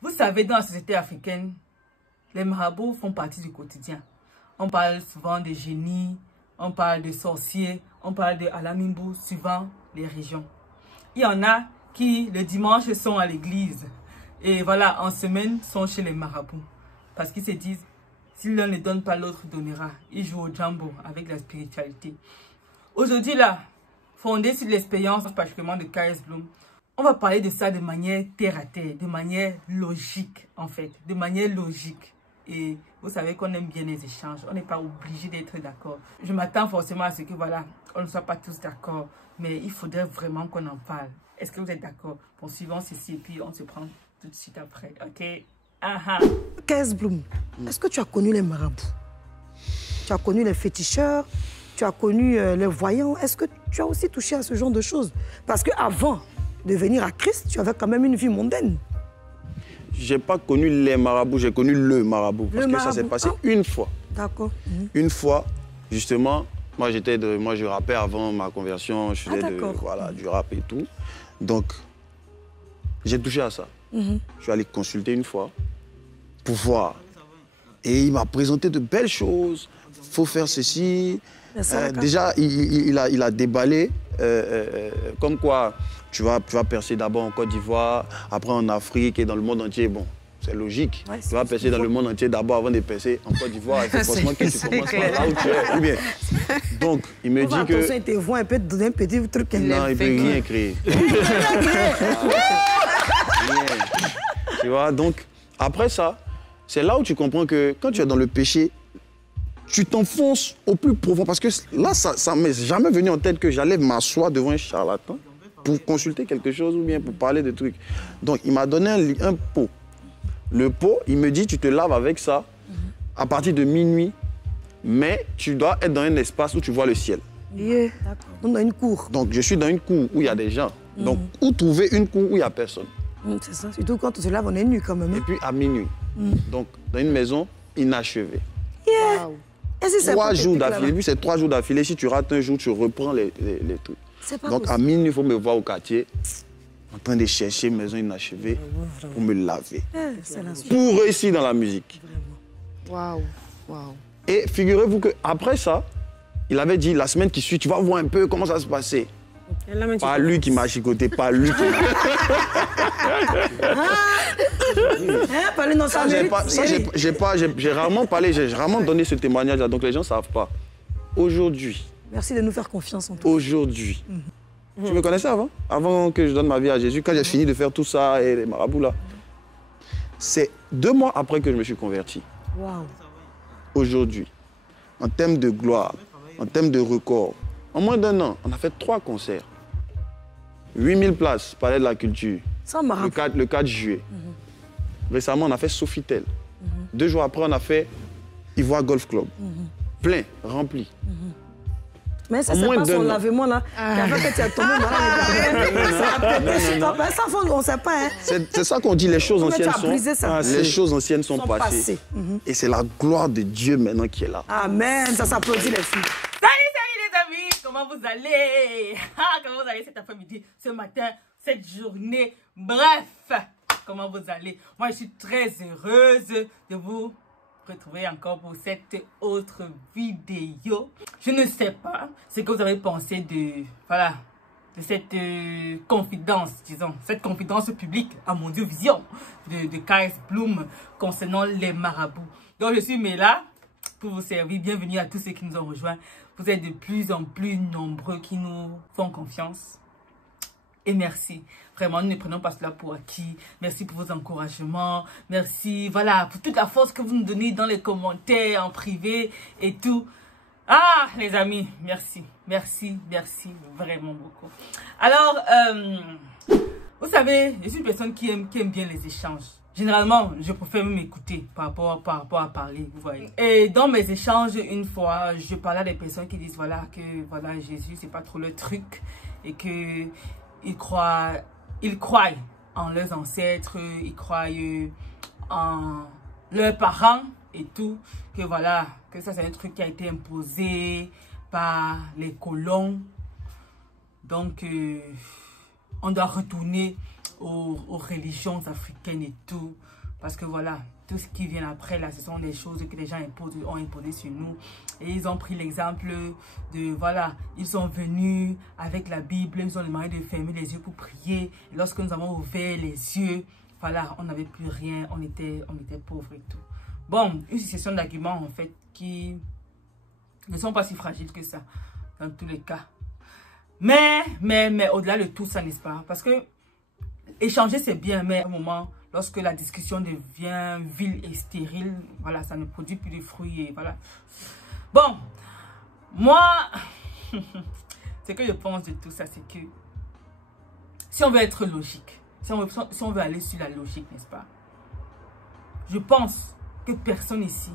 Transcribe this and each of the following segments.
Vous savez, dans la société africaine, les marabouts font partie du quotidien. On parle souvent de génies, on parle de sorciers, on parle de Alamimbu, suivant les régions. Il y en a qui, le dimanche, sont à l'église. Et voilà, en semaine, sont chez les marabouts. Parce qu'ils se disent, si l'un ne donne pas, l'autre donnera. Ils jouent au jambo avec la spiritualité. Aujourd'hui, là, fondé sur l'expérience particulièrement de K.S. Bloom, on va parler de ça de manière terre à terre, de manière logique, en fait. De manière logique. Et vous savez qu'on aime bien les échanges. On n'est pas obligé d'être d'accord. Je m'attends forcément à ce que, voilà, on ne soit pas tous d'accord. Mais il faudrait vraiment qu'on en parle. Est-ce que vous êtes d'accord? Poursuivons ceci et puis on se prend tout de suite après. Ok? K.S. Bloom, est-ce que tu as connu les marabouts? Tu as connu les féticheurs? Tu as connu les voyants? Est-ce que tu as aussi touché à ce genre de choses? Parce qu'avant de venir à Christ, tu avais quand même une vie mondaine. J'ai pas connu les marabouts, j'ai connu le marabout. Parce que ça s'est passé une fois. D'accord. Une fois, justement, moi je rappais avant ma conversion, je faisais du rap et tout. Donc, j'ai touché à ça. Je suis allé consulter une fois pour voir. Et il m'a présenté de belles choses. Il faut faire ceci. Déjà, il a déballé comme quoi tu vas percer d'abord en Côte d'Ivoire, après en Afrique et dans le monde entier. Bon, c'est logique. Ouais, tu vas percer dans le monde entier d'abord avant de percer en Côte d'Ivoire. Il faut forcément que tu commences par là où tu es. Ou bien. Donc, il me dit que... Attention, il te voit un peu donner un petit truc. Non, il ne peut rien créer. Tu vois, donc, après ça, c'est là où tu comprends que quand tu es dans le péché, tu t'enfonces au plus profond. Parce que là, ça ne m'est jamais venu en tête que j'allais m'asseoir devant un charlatan pour consulter quelque chose ou bien pour parler de trucs. Donc, il m'a donné un pot. Le pot, il me dit, tu te laves avec ça à partir de minuit, mais tu dois être dans un espace où tu vois le ciel. Yeah. Dans une cour. Donc, je suis dans une cour où il y a des gens. Donc, où trouver une cour où il n'y a personne? C'est ça. Surtout quand on se lave, on est nu quand même. Et puis, à minuit. Donc, dans une maison inachevée. Yeah. Wow. 3 jours d'affilée. Puis, c'est 3 jours d'affilée. Si tu rates un jour, tu reprends les trucs. Donc, possible. À minuit, il faut me voir au quartier, en train de chercher une maison inachevée pour me laver. Pour réussir dans la musique. Waouh. Wow. Et figurez-vous qu'après ça, il avait dit, la semaine qui suit, tu vas voir un peu comment ça se passait. Pas lui qui m'a chicoté, pas lui qui m'a... J'ai rarement parlé, j'ai rarement donné ce témoignage-là, donc les gens ne savent pas. Aujourd'hui... Merci de nous faire confiance en toi. Aujourd'hui. Tu me connaissais avant? Avant que je donne ma vie à Jésus, quand j'ai fini de faire tout ça et les marabouts là. C'est 2 mois après que je me suis converti. Wow. Aujourd'hui, en termes de gloire, en termes de record, en moins d'1 an, on a fait 3 concerts. 8000 places, Palais de la Culture. Ça m'a rappelé. Le 4 juillet. Récemment, on a fait Sofitel. 2 jours après, on a fait Ivoire Golf Club. Plein, rempli. Mais ça, c'est pas son lavement là. Qu'avant que tu as tombé malade. Ça, on ne sait pas. Hein. C'est ça qu'on dit, les choses anciennes les choses anciennes sont passées. Et c'est la gloire de Dieu maintenant qui est là. Amen. Ça s'applaudit les filles. Salut les amis, comment vous allez? Comment vous allez cet après-midi, ce matin, cette journée? Bref, comment vous allez? Moi, je suis très heureuse de vous retrouver encore pour cette autre vidéo. Je ne sais pas ce que vous avez pensé de cette confidence, disons, cette confidence publique à Mondiovision de K.S. Bloom concernant les marabouts. Donc je suis là pour vous servir. Bienvenue à tous ceux qui nous ont rejoints. Vous êtes de plus en plus nombreux qui nous font confiance. Et merci. Vraiment, nous ne prenons pas cela pour acquis. Merci pour vos encouragements. Merci, voilà, pour toute la force que vous nous donnez dans les commentaires, en privé et tout. Ah, les amis, merci. Merci, merci vraiment beaucoup. Alors, vous savez, je suis une personne qui aime bien les échanges. Généralement, je préfère m'écouter par rapport à parler, vous voyez. Et dans mes échanges, une fois, je parlais à des personnes qui disent, voilà, que voilà, Jésus, c'est pas trop le truc. Et que ils croient en leurs ancêtres, ils croient en leurs parents et tout, que voilà, que ça c'est un truc qui a été imposé par les colons. Donc, on doit retourner aux religions africaines et tout. Parce que voilà, tout ce qui vient après là, ce sont des choses que les gens ont imposées sur nous. Et ils ont pris l'exemple de, voilà, ils sont venus avec la Bible, ils ont demandé de fermer les yeux pour prier. Et lorsque nous avons ouvert les yeux, voilà, on n'avait plus rien, on était pauvres et tout. Bon, une succession d'arguments en fait qui ne sont pas si fragiles que ça, dans tous les cas. Mais au-delà de tout ça, n'est-ce pas? Parce que échanger c'est bien, mais à un moment, lorsque la discussion devient vile et stérile, voilà, ça ne produit plus de fruits et voilà. Bon, moi, ce que je pense de tout ça, c'est que si on veut être logique, si on veut aller sur la logique, n'est-ce pas? Je pense que personne ici,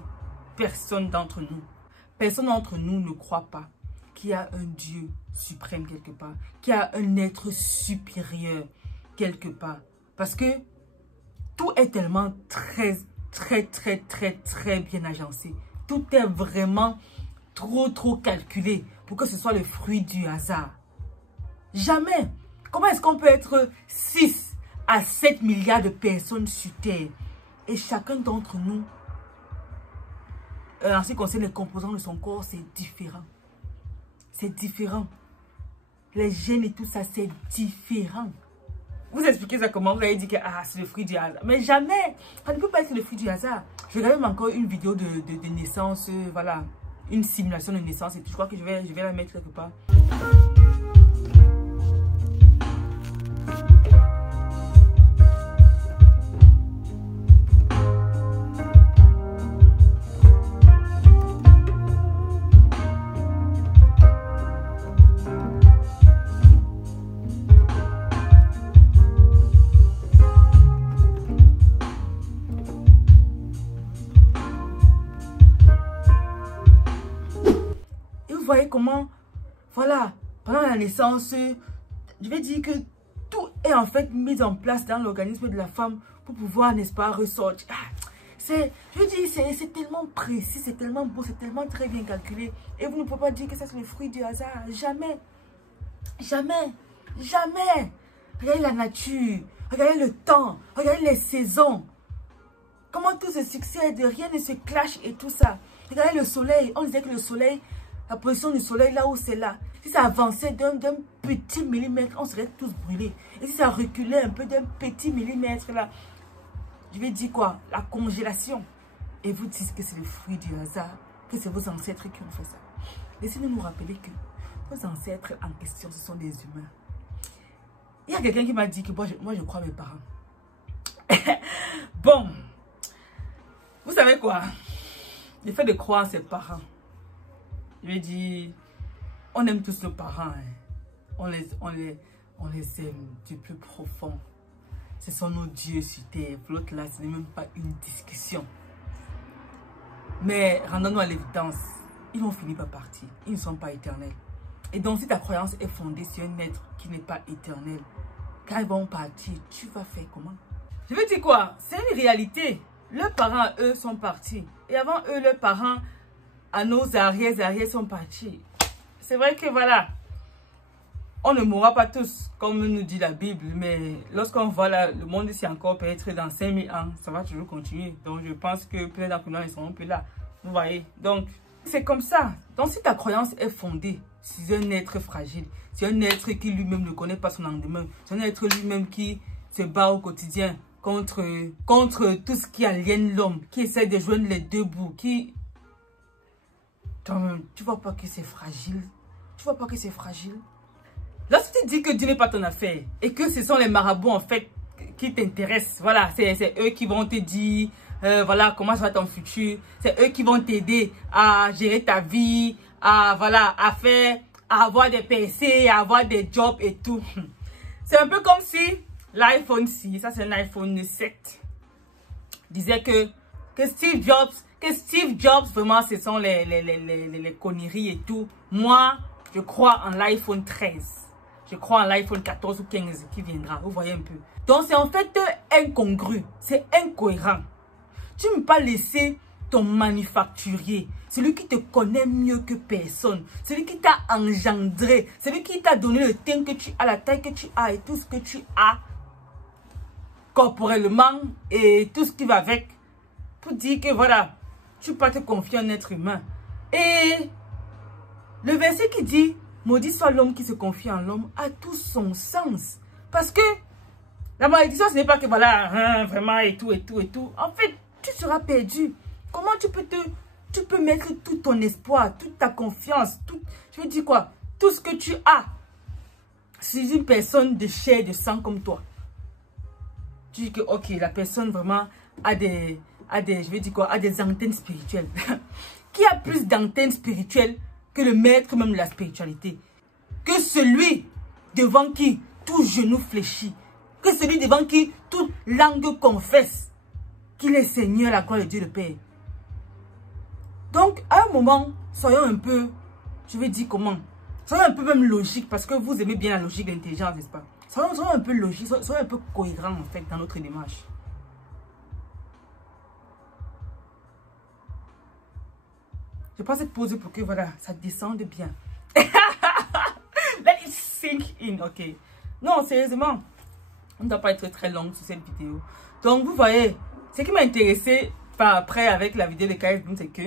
personne d'entre nous ne croit pas qu'il y a un Dieu suprême quelque part, qu'il y a un être supérieur quelque part. Parce que tout est tellement très bien agencé. Tout est vraiment trop calculé pour que ce soit le fruit du hasard. Jamais. Comment est-ce qu'on peut être 6 à 7 milliards de personnes sur Terre et chacun d'entre nous, en ce qui concerne les composants de son corps, c'est différent. C'est différent. Les gènes et tout ça, c'est différent. Vous expliquez ça comment? Vous avez dit que c'est le fruit du hasard. Mais jamais. Ça ne peut pas être le fruit du hasard. Je regarde même encore une vidéo de naissance. Voilà. Une simulation de naissance. Et tout. Je crois que je vais la mettre quelque part. Vous voyez comment, voilà, pendant la naissance, je vais dire que tout est en fait mis en place dans l'organisme de la femme pour pouvoir, n'est-ce pas, ressortir. Je veux dire, c'est tellement précis, c'est tellement beau, c'est tellement très bien calculé. Et vous ne pouvez pas dire que ça c'est le fruit du hasard. Jamais. Jamais. Jamais. Regardez la nature, regardez le temps, regardez les saisons. Comment tout se succède, rien ne se clash et tout ça. Regardez le soleil, on disait que le soleil, la position du soleil là où c'est là, si ça avançait d'un petit millimètre, on serait tous brûlés. Et si ça reculait un peu d'un petit millimètre là, je vais dire quoi? La congélation. Et vous dites que c'est le fruit du hasard, que c'est vos ancêtres qui ont fait ça. Laissez-nous nous rappeler que vos ancêtres en question, ce sont des humains. Il y a quelqu'un qui m'a dit que moi je crois mes parents. Bon, vous savez quoi? Le fait de croire ses parents, je vais dire, on aime tous nos parents. Hein. On les aime du plus profond. Ce sont nos dieux sur terre. Pour l'autre là, ce n'est même pas une discussion. Mais rendons-nous à l'évidence, ils vont finir par partir. Ils ne sont pas éternels. Et donc si ta croyance est fondée sur un être qui n'est pas éternel, quand ils vont partir, tu vas faire comment? Je veux dire quoi? C'est une réalité. Leurs parents, eux, sont partis. Et avant eux, leurs parents, à nos arrières sont partis. C'est vrai que voilà, on ne mourra pas tous, comme nous dit la Bible, mais lorsqu'on voit là, le monde ici encore peut-être dans 5000 ans, ça va toujours continuer. Donc je pense que plein d'entre nous ne seront plus là. Vous voyez? Donc c'est comme ça. Donc si ta croyance est fondée sur un être fragile, c'est un être qui lui-même ne connaît pas son lendemain, c'est un être lui-même qui se bat au quotidien contre tout ce qui aliène l'homme, qui essaie de joindre les deux bouts, qui... Tu vois pas que c'est fragile? Tu vois pas que c'est fragile? Lorsque tu dis que Dieu n'est pas ton affaire et que ce sont les marabouts en fait qui t'intéressent, voilà, c'est eux qui vont te dire, voilà, comment sera ton futur, c'est eux qui vont t'aider à gérer ta vie, à avoir des PC, à avoir des jobs et tout. C'est un peu comme si l'iPhone 6, ça c'est un iPhone 7, disait que Steve Jobs, vraiment, ce sont les conneries et tout. Moi, je crois en l'iPhone 13. Je crois en l'iPhone 14 ou 15 qui viendra. Vous voyez un peu. Donc, c'est en fait incongru. C'est incohérent. Tu ne peux pas laisser ton manufacturier, celui qui te connaît mieux que personne, celui qui t'a engendré, celui qui t'a donné le teint que tu as, la taille que tu as et tout ce que tu as, corporellement et tout ce qui va avec, pour dire que voilà, tu peux pas te confier en être humain. Et le verset qui dit, maudit soit l'homme qui se confie en l'homme, a tout son sens. Parce que la malédiction, ce n'est pas que voilà, hein, vraiment et tout, et tout, et tout. En fait, tu seras perdu. Comment tu peux mettre tout ton espoir, toute ta confiance, je veux dire quoi, tout ce que tu as sur une personne de chair et de sang comme toi. Tu dis que, ok, la personne vraiment a des je veux dire quoi, a des antennes spirituelles. Qui a plus d'antennes spirituelles que le maître même de la spiritualité? Que celui devant qui tout genou fléchit. Que celui devant qui toute langue confesse qu'il est Seigneur, la gloire de Dieu le Père. Donc, à un moment, soyons un peu, je vais dire comment, soyons un peu même logique, parce que vous aimez bien la logique, l'intelligence, n'est-ce pas? Soyons un peu logique, soyons un peu cohérents en fait dans notre démarche. Je pense être posé pour que voilà, ça descende bien. Let it sink in, ok. Non, sérieusement, on ne doit pas être très long sur cette vidéo. Donc, vous voyez, ce qui m'a intéressé par après avec la vidéo de KS Bloom, c'est que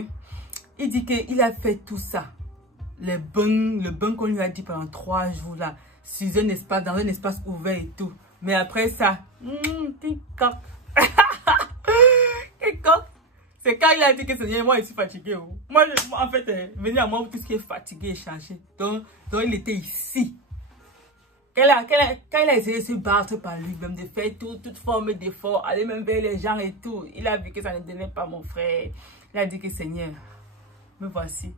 il dit qu'il a fait tout ça. Le bon qu'on lui a dit pendant 3 jours là, sur un espace, dans un espace ouvert et tout. Mais après ça, TikTok. C'est quand il a dit que Seigneur, moi je suis fatigué. Moi, en fait, venir à moi tout ce qui est fatigué et chargé. Donc il était ici. Quand il a essayé de se battre par lui-même, de faire toute forme d'effort, aller même vers les gens et tout, il a vu que ça ne donnait pas, mon frère. Il a dit que Seigneur, me voici.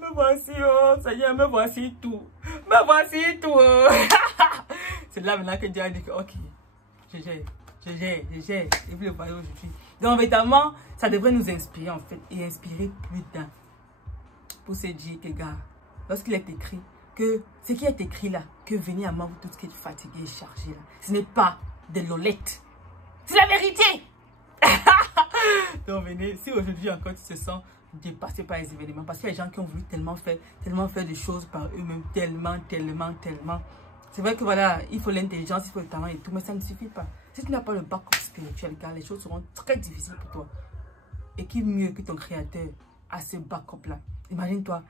Me voici, oh Seigneur, me voici tout. Me voici tout. Oh. C'est là maintenant que Dieu a dit que, ok, je gère. Et vous le voyez aujourd'hui. Donc, évidemment, ça devrait nous inspirer en fait, et inspirer plus d'un. Pour se dire que, gars, lorsqu'il est écrit, que ce qui est écrit là, que venez à moi tout ce qui est fatigué et chargé là, ce n'est pas de l'olette. C'est la vérité. Donc venez, si aujourd'hui encore tu te sens dépassé par les événements, parce qu'il y a des gens qui ont voulu tellement faire de choses par eux-mêmes, tellement. C'est vrai que voilà, il faut l'intelligence, il faut le talent et tout, mais ça ne suffit pas. Si tu n'as pas le backup spirituel, car les choses seront très difficiles pour toi. Et qui mieux que ton créateur a ce backup là. Imagine-toi,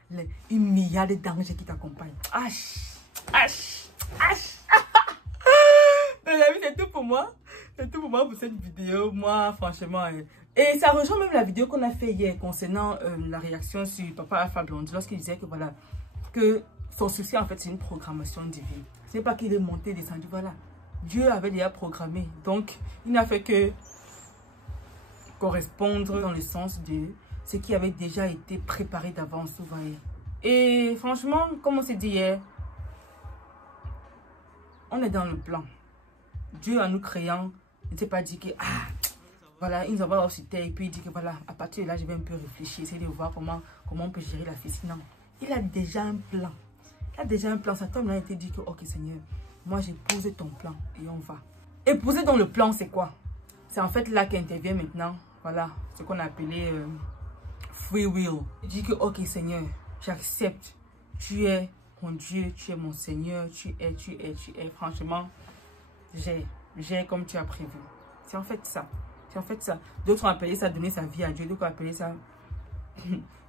une milliard de dangers qui t'accompagnent. Les amis, c'est tout pour moi. C'est tout pour moi pour cette vidéo. Moi, franchement. Et ça rejoint même la vidéo qu'on a fait hier concernant la réaction sur Papa Alpha Blondy. Lorsqu'il disait que voilà, que son succès en fait c'est une programmation divine. C'est pas qu'il est monté, descendu, voilà. Dieu avait déjà programmé. Donc, il n'a fait que correspondre dans le sens de ce qui avait déjà été préparé d'avance, vous voyez. Et franchement, comme on s'est dit hier, on est dans le plan. Dieu en nous créant, ne s'est pas dit que, voilà, il nous envoie sur terre et puis il dit que voilà, à partir de là, je vais un peu réfléchir, essayer de voir comment on peut gérer la fille. Non, il a déjà un plan. Il a déjà un plan. Ça tombe là, il t'a dit que, ok Seigneur, moi j'ai posé ton plan et on va. Et poser dans le plan, c'est quoi? C'est en fait là qu'intervient maintenant, voilà, ce qu'on a appelé free will. Il dit que, ok Seigneur, j'accepte. Tu es mon Dieu, tu es mon Seigneur, tu es. Franchement, j'ai comme tu as prévu. C'est en fait ça. C'est en fait ça. D'autres ont appelé ça donner sa vie à Dieu. D'autres ont appelé ça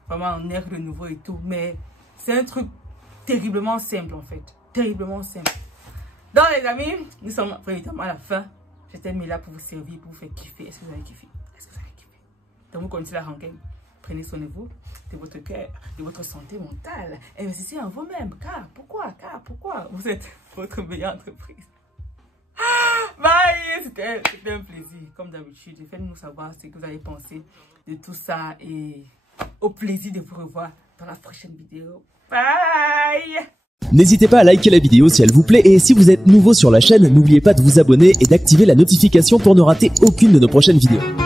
vraiment un air de nouveau et tout. Mais c'est un truc terriblement simple en fait. Terriblement simple. Donc les amis, nous sommes évidemment à la fin. J'étais mis là pour vous servir, pour vous faire kiffer. Est-ce que vous avez kiffé? Est-ce que vous avez kiffé? Donc vous connaissez la rengaine. Prenez soin de vous, de votre cœur, de votre santé mentale. Investissez en vous-même. Car pourquoi vous êtes votre meilleure entreprise. Bye! C'était un plaisir. Comme d'habitude, faites-nous savoir ce que vous avez pensé de tout ça. Et au plaisir de vous revoir dans la prochaine vidéo. Bye! N'hésitez pas à liker la vidéo si elle vous plaît. Et si vous êtes nouveau sur la chaîne, n'oubliez pas de vous abonner et d'activer la notification pour ne rater aucune de nos prochaines vidéos.